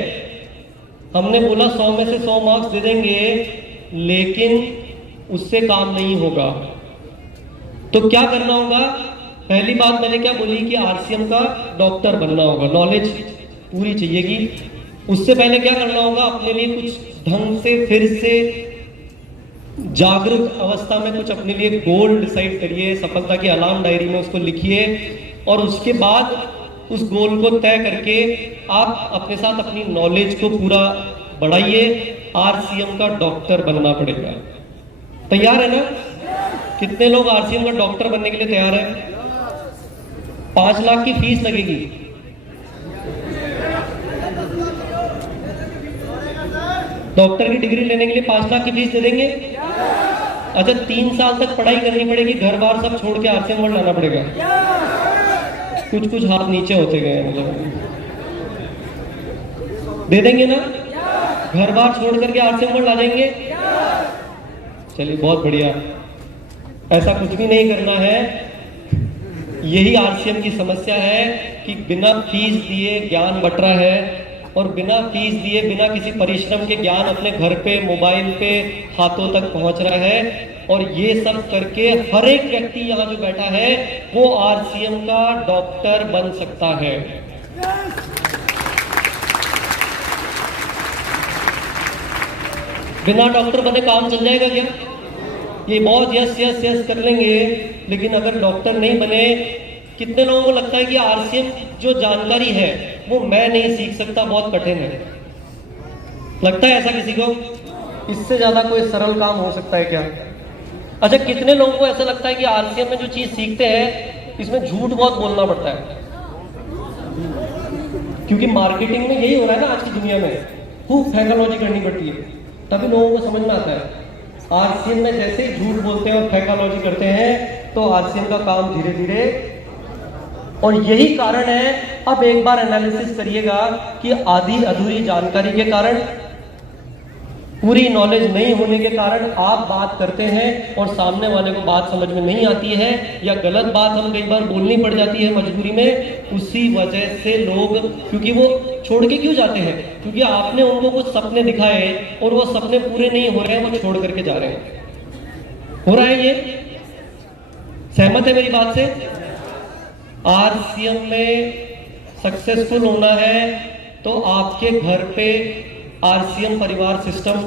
हमने बोला 100 में से 100 मार्क्स दे देंगे, लेकिन उससे काम नहीं होगा। तो क्या करना होगा? पहली बात मैंने क्या बोली कि आरसीएम का डॉक्टर बनना होगा, नॉलेज पूरी चाहिएगी। उससे पहले क्या करना होगा? अपने लिए कुछ ढंग से फिर से जागरूक अवस्था में कुछ अपने लिए गोल डिसाइड करिए, सफलता की अलार्म डायरी में उसको लिखिए, और उसके बाद उस गोल को तय करके आप अपने साथ अपनी नॉलेज को पूरा बढ़ाइए। आरसीएम का डॉक्टर बनना पड़ेगा। तैयार है ना? कितने लोग आरसीएम का डॉक्टर बनने के लिए तैयार है? 5 लाख की फीस लगेगी। डॉक्टर की डिग्री लेने के लिए 5 लाख की फीस दे देंगे? अच्छा, 3 साल तक पढ़ाई करनी पड़ेगी, घर बार सब छोड़ के आरसीएम वर्ल्ड लाना पड़ेगा। कुछ हाथ नीचे होते गए, मतलब दे देंगे ना? घर बार छोड़ करके आरसीएम वर्ल्ड ला जाएंगे? चलिए, बहुत बढ़िया। ऐसा कुछ भी नहीं करना है। यही आरसीएम की समस्या है कि बिना फीस दिए ज्ञान बट रहा है, और बिना फीस दिए, बिना किसी परिश्रम के ज्ञान अपने घर पे, मोबाइल पे, हाथों तक पहुंच रहा है। और ये सब करके हर एक व्यक्ति यहाँ जो बैठा है वो आरसीएम का डॉक्टर बन सकता है। बिना डॉक्टर बने काम चल जाएगा क्या? ये बहुत यस यस यस कर लेंगे, लेकिन अगर डॉक्टर नहीं बने, कितने लोगों को लगता है कि आरसीएम जो जानकारी है वो मैं नहीं सीख सकता, बहुत कठिन है? लगता है ऐसा किसी को? इससे ज्यादा कोई सरल काम हो सकता है क्या? अच्छा, कितने लोगों को ऐसा लगता है कि आरसीएम में जो चीज सीखते हैं इसमें झूठ बहुत बोलना पड़ता है? क्योंकि मार्केटिंग में यही हो रहा है ना आज की दुनिया में, खूब फैकालॉजी करनी पड़ती है, तभी लोगों को समझ में आता है। आरसीएम में जैसे ही झूठ बोलते हैं और फैकालॉजी करते हैं तो आरसीएम का काम धीरे धीरे, और यही कारण है। अब एक बार एनालिसिस करिएगा कि आधी अधूरी जानकारी के कारण, पूरी नॉलेज नहीं होने के कारण आप बात करते हैं और सामने वाले को बात समझ में नहीं आती है, या गलत बात हम कई बार बोलनी पड़ जाती है मजबूरी में। उसी वजह से लोग, क्योंकि वो छोड़ के क्यों जाते हैं? क्योंकि आपने उनको कुछ सपने दिखाए और वो सपने पूरे नहीं हो रहे हैं, वो छोड़ करके जा रहे हैं। हो रहा है ये? सहमत है मेरी बात से? आरसीएम में सक्सेसफुल होना है तो आपके घर पे आरसीएम परिवार सिस्टम,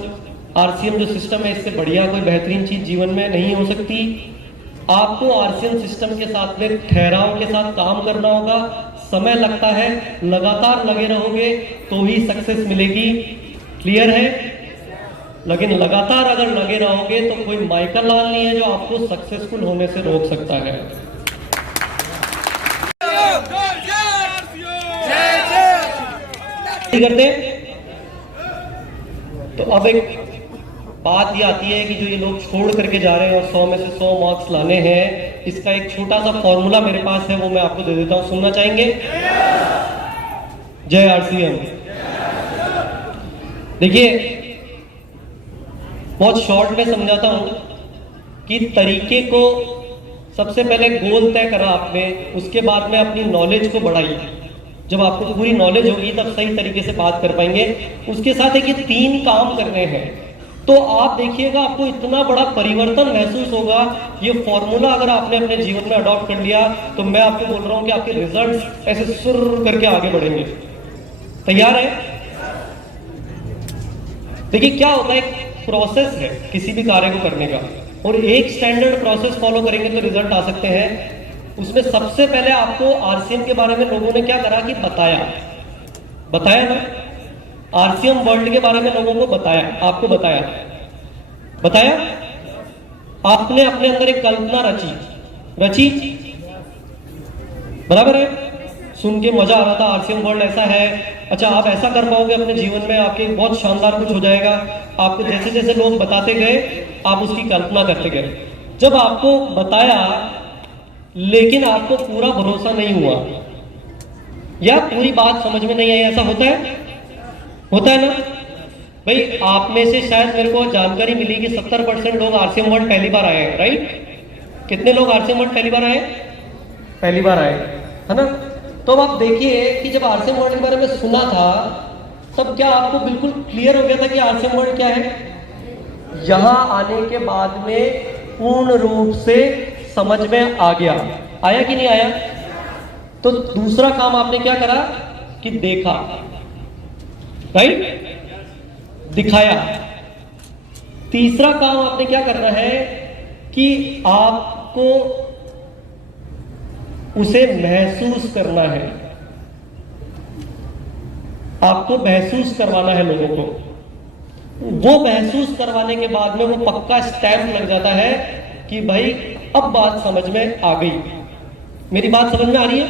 आरसीएम जो सिस्टम है, इससे बढ़िया कोई बेहतरीन चीज जीवन में नहीं हो सकती। आपको आरसीएम सिस्टम के साथ में ठहराव के साथ काम करना होगा। समय लगता है, लगातार लगे रहोगे तो ही सक्सेस मिलेगी। क्लियर है? लेकिन लगातार अगर लगे रहोगे तो कोई माइकल लाल नहीं है जो आपको सक्सेसफुल होने से रोक सकता है। करते तो अब एक बात ये आती है कि जो ये लोग छोड़ करके जा रहे हैं और 100 में से 100 मार्क्स लाने हैं, इसका एक छोटा सा फॉर्मूला मेरे पास है, वो मैं आपको दे देता हूं, सुनना चाहेंगे? जय आरसीएम। देखिए, बहुत शॉर्ट में समझाता हूं कि तरीके को सबसे पहले गोल तय करा आपने, उसके बाद में अपनी नॉलेज को बढ़ाइए। जब आपको पूरी नॉलेज होगी तब सही तरीके से बात कर पाएंगे। उसके साथ एक ये 3 काम करने हैं, तो आप देखिएगा आपको इतना बड़ा परिवर्तन महसूस होगा। ये फॉर्मूला अगर आपने अपने जीवन में अडॉप्ट कर लिया तो मैं आपको बोल रहा हूं कि आपके रिजल्ट्स ऐसे सुर करके आगे बढ़ेंगे। तैयार है? देखिए, क्या होता है, एक प्रोसेस है किसी भी कार्य को करने का, और एक स्टैंडर्ड प्रोसेस फॉलो करेंगे तो रिजल्ट आ सकते हैं। उसमें सबसे पहले आपको आरसीएम के बारे में लोगों ने क्या करा कि बताया ना, आरसीएम वर्ल्ड के बारे में लोगों को बताया, आपको बताया। आपने अपने अंदर एक कल्पना रची, बराबर है? सुन के मजा आ रहा था, आरसीएम वर्ल्ड ऐसा है, अच्छा आप ऐसा कर पाओगे अपने जीवन में, आपके बहुत शानदार कुछ हो जाएगा। आपको जैसे जैसे लोग बताते गए आप उसकी कल्पना करते गए। जब आपको बताया लेकिन आपको पूरा भरोसा नहीं हुआ या पूरी बात समझ में नहीं आई, ऐसा होता है ना भाई? आप में से शायद मेरे को जानकारी मिली कि 70% लोग आरसीएम वर्ल्ड पहली बार आए हैं, राइट? कितने लोग आरसीएम वर्ल्ड पहली बार आए, है ना? तो अब आप देखिए कि जब आरसीएम वर्ल्ड के बारे में सुना था तब क्या आपको बिल्कुल क्लियर हो गया था कि आरसीएम वर्ल्ड क्या है? यहां आने के बाद में पूर्ण रूप से समझ में आ गया। आया कि नहीं आया? तो दूसरा काम आपने क्या करा कि देखा, राइट? दिखाया। तीसरा काम आपने क्या करना है कि आपको उसे महसूस करना है, आपको महसूस करवाना है लोगों को। वो महसूस करवाने के बाद में वो पक्का स्टैंप लग जाता है कि भाई अब बात समझ में आ गई। मेरी बात समझ में आ रही है?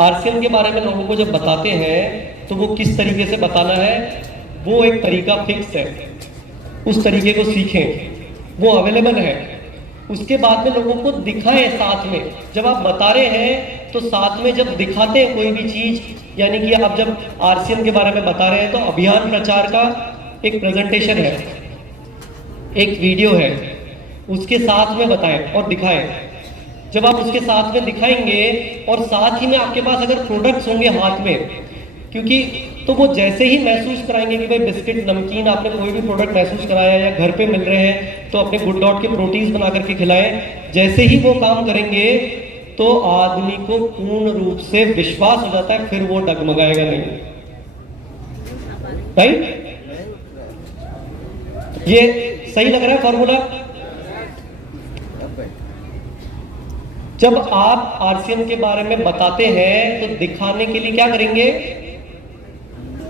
आरसीएम के बारे में लोगों को जब बताते हैं तो वो किस तरीके से बताना है, वो एक तरीका फिक्स है, उस तरीके को सीखें, वो अवेलेबल है। उसके बाद में लोगों को दिखाएं साथ में। जब आप बता रहे हैं तो साथ में जब दिखाते हैं कोई भी चीज, यानी कि आप जब आरसीएम के बारे में बता रहे हैं तो अभियान प्रचार का एक प्रेजेंटेशन है, एक वीडियो है, उसके साथ में बताएं और दिखाएं। जब आप उसके साथ में दिखाएंगे और साथ ही में आपके पास अगर प्रोडक्ट्स होंगे हाथ में, क्योंकि तो वो जैसे ही महसूस कराएंगे कि भाई बिस्किट, नमकीन, आपने कोई भी प्रोडक्ट महसूस कराया या घर पे मिल रहे हैं तो अपने गुड डॉट के प्रोटीन्स बना करके खिलाएं। जैसे ही वो काम करेंगे तो आदमी को पूर्ण रूप से विश्वास हो जाता है, फिर वो डगमगाएगा नहीं, राइट? ये सही लग रहा है फॉर्मूला? जब आप आरसीएम के बारे में बताते हैं तो दिखाने के लिए क्या करेंगे?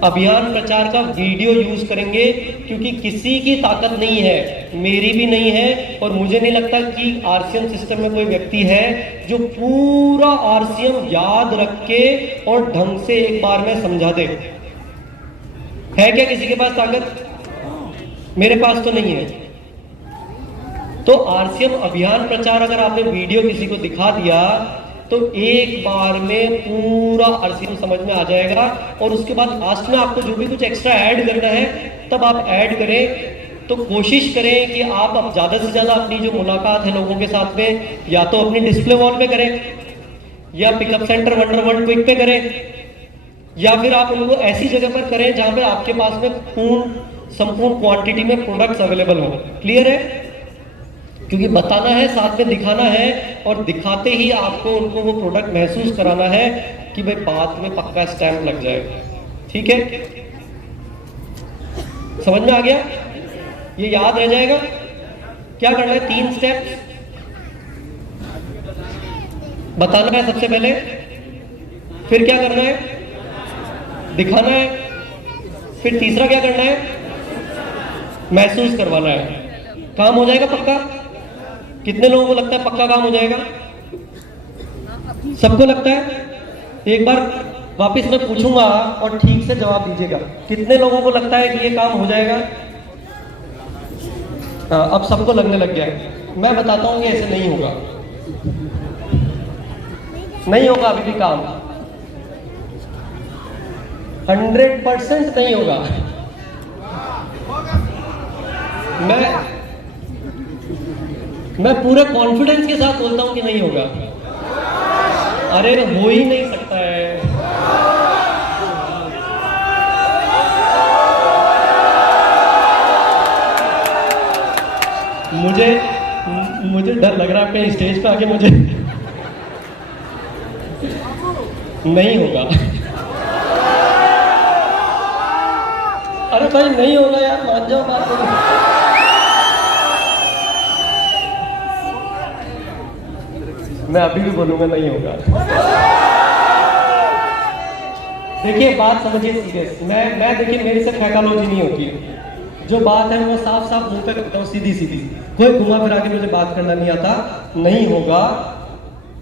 अभियान प्रचार का वीडियो यूज करेंगे, क्योंकि किसी की ताकत नहीं है, मेरी भी नहीं है, और मुझे नहीं लगता कि आरसीएम सिस्टम में कोई व्यक्ति है जो पूरा आरसीएम याद रख के और ढंग से एक बार में समझा दे। है क्या किसी के पास ताकत? मेरे पास तो नहीं है। तो आरसीएम अभियान प्रचार अगर आपने वीडियो किसी को दिखा दिया तो एक बार में पूरा आरसीएम समझ में आ जाएगा, और उसके बाद लास्ट में आपको जो भी कुछ एक्स्ट्रा ऐड करना है तब आप ऐड करें। तो कोशिश करें कि आप अब ज्यादा से ज्यादा अपनी जो मुलाकात है लोगों के साथ में या तो अपनी डिस्प्ले वॉल पे करें, या pickup centre wonder world quick पे करें, या फिर आप उनको ऐसी जगह पर करें जहां पे आपके पास में संपूर्ण क्वांटिटी में प्रोडक्ट्स अवेलेबल हो। क्लियर है? क्योंकि बताना है, साथ में दिखाना है, और दिखाते ही आपको उनको वो प्रोडक्ट महसूस कराना है कि भाई बात में पक्का स्टैंप लग जाएगा। ठीक है? समझ में आ गया? ये याद रह जाएगा। क्या करना है? 3 स्टेप्स बताना है सबसे पहले, फिर क्या करना है? दिखाना है, फिर तीसरा क्या करना है? महसूस करवाना है। काम हो जाएगा पक्का? कितने लोगों को लगता है पक्का काम हो जाएगा? सबको लगता है? एक बार वापस मैं पूछूंगा और ठीक से जवाब दीजिएगा। कितने लोगों को लगता है कि ये काम हो जाएगा? अब सबको लगने लग गया है। मैं बताता हूं कि ऐसे नहीं होगा। नहीं होगा अभी भी काम, 100% नहीं होगा। मैं पूरे कॉन्फिडेंस के साथ बोलता हूं कि नहीं होगा। अरे हो ही नहीं सकता है। मुझे डर लग रहा है कहीं स्टेज पे आके मुझे नहीं होगा। अरे भाई नहीं होगा यार, मान जाओ बात को। मैं अभी भी बोलूंगा नहीं होगा। देखिए बात समझिए सीरियस। मैं देखिए मेरे से फैकालॉजी नहीं होती है। जो बात है वो साफ साफ मुंह पे करता हूँ, सीधी सीधी, कोई घुमा फिरा के मुझे बात करना नहीं आता। नहीं होगा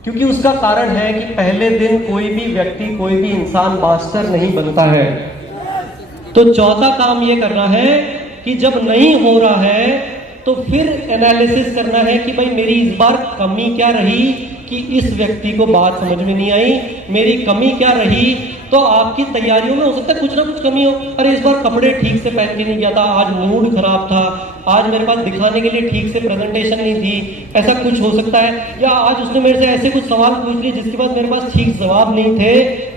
क्योंकि उसका कारण है कि पहले दिन कोई भी व्यक्ति, कोई भी इंसान मास्टर नहीं बनता है। तो चौथा काम ये करना है कि जब नहीं हो रहा है तो फिर एनालिसिस करना है कि भाई मेरी इस बार कमी क्या रही कि इस व्यक्ति को बात समझ में नहीं आई, मेरी कमी क्या रही। तो आपकी तैयारियों में हो सकता है कुछ ना कुछ कमी हो। अरे इस बार कपड़े ठीक से पहन के नहीं गया था, आज मूड खराब था, आज मेरे पास दिखाने के लिए ठीक से प्रेजेंटेशन नहीं थी, ऐसा कुछ हो सकता है। या आज उसने मेरे से ऐसे कुछ सवाल पूछ लिए जिसके बाद मेरे पास ठीक जवाब नहीं थे।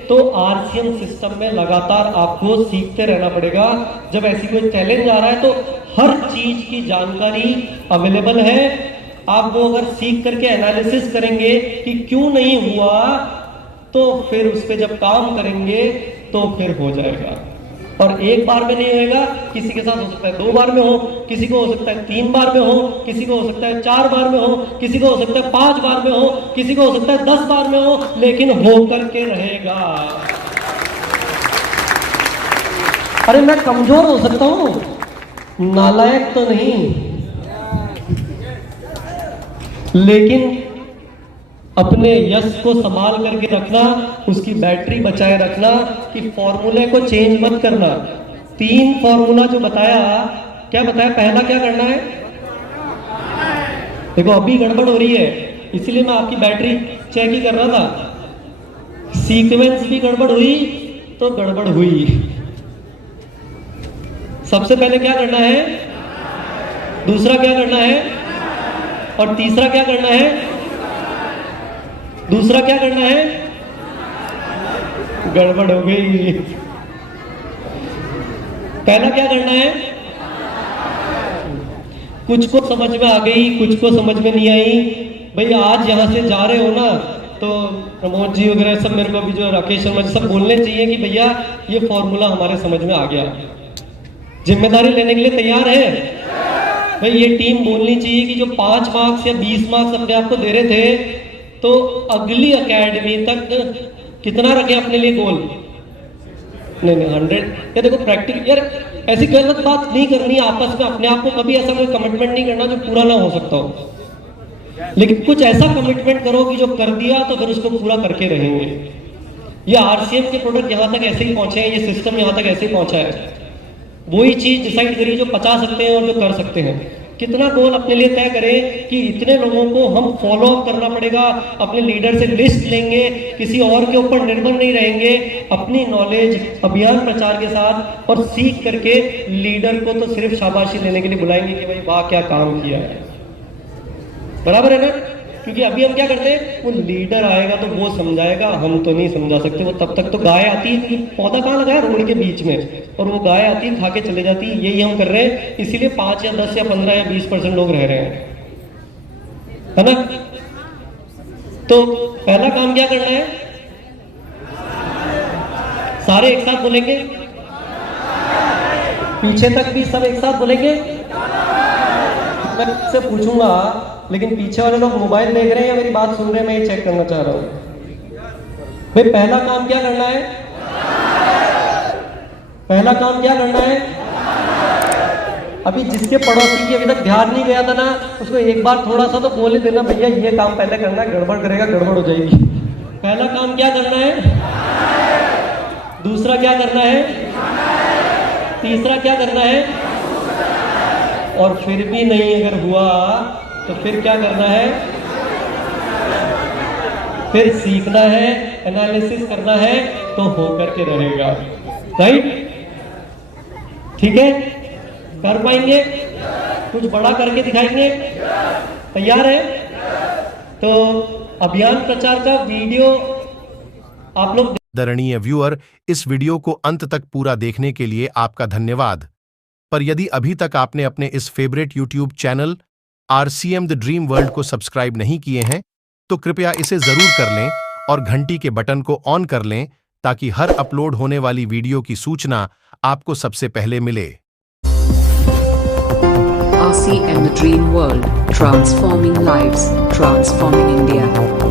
तो आरसीएम सिस्टम में लगातार आपको सीखते रहना पड़ेगा। जब ऐसी कोई चैलेंज आ रहा है तो हर चीज की जानकारी अवेलेबल है। आप वो अगर सीख करके एनालिसिस करेंगे कि क्यों नहीं हुआ, तो फिर उस पर जब काम करेंगे तो फिर हो जाएगा। और एक बार में नहीं होएगा, किसी के साथ हो सकता है 2 बार में हो, किसी को हो सकता है 3 बार में हो, किसी को हो सकता है 4 बार में हो, किसी को हो सकता है 5 बार में हो, किसी को हो सकता है 10 बार में हो, लेकिन हो करके रहेगा। अरे मैं कमजोर हो सकता हूं, नालायक तो नहीं, लेकिन अपने यश को संभाल करके रखना, उसकी बैटरी बचाए रखना कि फॉर्मूले को चेंज मत करना। 3 फॉर्मूला जो बताया, क्या बताया? पहला क्या करना है? देखो अभी गड़बड़ हो रही है, इसलिए मैं आपकी बैटरी चेक ही कर रहा था। सीक्वेंस भी गड़बड़ हुई तो गड़बड़ हुई। सबसे पहले क्या करना है, दूसरा क्या करना है, और तीसरा क्या करना है? दूसरा क्या करना है? गड़बड़ हो गई। पहला क्या करना है? कुछ को समझ में आ गई, कुछ को समझ में नहीं आई। भाई आज यहां से जा रहे हो ना, तो प्रमोद जी वगैरह सब, मेरे को भी जो राकेश शर्मा जी सब बोलने चाहिए कि भैया ये फॉर्मूला हमारे समझ में आ गया। जिम्मेदारी लेने के लिए तैयार है? भाई ये टीम बोलनी चाहिए कि जो 5 मार्क्स या 20 मार्क्स अपने आप को दे रहे थे, तो अगली एकेडमी तक कितना रखे अपने लिए गोल? नहीं 100। या देखो प्रैक्टिकल यार, ऐसी गलत बात नहीं करनी आपस में। अपने आप को कभी ऐसा कोई कमिटमेंट नहीं करना जो पूरा ना हो सकता हो, लेकिन कुछ ऐसा कमिटमेंट करो कि जो कर दिया तो फिर उसको पूरा करके रहेंगे। ये आरसीएम के प्रोडक्ट यहाँ तक ऐसे ही पहुंचे हैं, ये सिस्टम यहाँ तक ऐसे ही पहुंचा है। वही चीज डिसाइड करिए जो पचा सकते हैं और जो कर सकते हैं। कितना गोल अपने लिए तय करें कि इतने लोगों को हम फॉलो अप करना पड़ेगा, अपने लीडर से लिस्ट लेंगे, किसी और के ऊपर निर्भर नहीं रहेंगे, अपनी नॉलेज अभियान प्रचार के साथ और सीख करके लीडर को तो सिर्फ शाबाशी देने के लिए बुलाएंगे कि भाई वाह क्या काम किया है। बराबर है ना? क्योंकि अभी हम क्या करते हैं, वो लीडर आएगा तो वो समझाएगा, हम तो नहीं समझा सकते। वो तब तक तो गाय आती है कि पौधा कहाँ लगाया, रोड के बीच में, और वो गाय आती है खा के चले जाती है। यही हम कर रहे हैं, इसीलिए 5 या 10 या 15 या 20% लोग रह रहे हैं, है ना? तो पहला काम क्या करना है? सारे एक साथ बोलेंगे, पीछे तक भी सब एक साथ बोलेंगे। मैं से पूछूंगा, लेकिन पीछे वाले लोग मोबाइल देख रहे हैं या मेरी बात सुन रहे हैं, मैं ये चेक करना चाह रहा हूं। भाई पहला काम क्या करना है? पहला काम क्या करना है? अभी जिसके पड़ोसी की अभी तक ध्यान नहीं गया था ना, उसको एक बार थोड़ा सा तो बोले देना, भैया ये काम पहले करना है, गड़बड़ करेगा गड़बड़ हो जाएगी। पहला काम क्या करना है? दूसरा क्या करना है? तीसरा क्या करना है? और फिर भी नहीं अगर हुआ तो फिर क्या करना है? फिर सीखना है, एनालिसिस करना है तो होकर के रहेगा। राइट? ठीक है, कर पाएंगे? कुछ बड़ा करके दिखाएंगे? तैयार है? तो अभियान प्रचार का वीडियो आप लोग आदरणीय व्यूअर, इस वीडियो को अंत तक पूरा देखने के लिए आपका धन्यवाद। पर यदि अभी तक आपने अपने इस favourite YouTube channel RCM the dream world को सब्सक्राइब नहीं किए हैं, तो कृपया इसे जरूर कर लें और घंटी के बटन को ऑन कर लें ताकि हर अपलोड होने वाली वीडियो की सूचना आपको सबसे पहले मिले। RCM the Dream World, transforming lives, transforming India.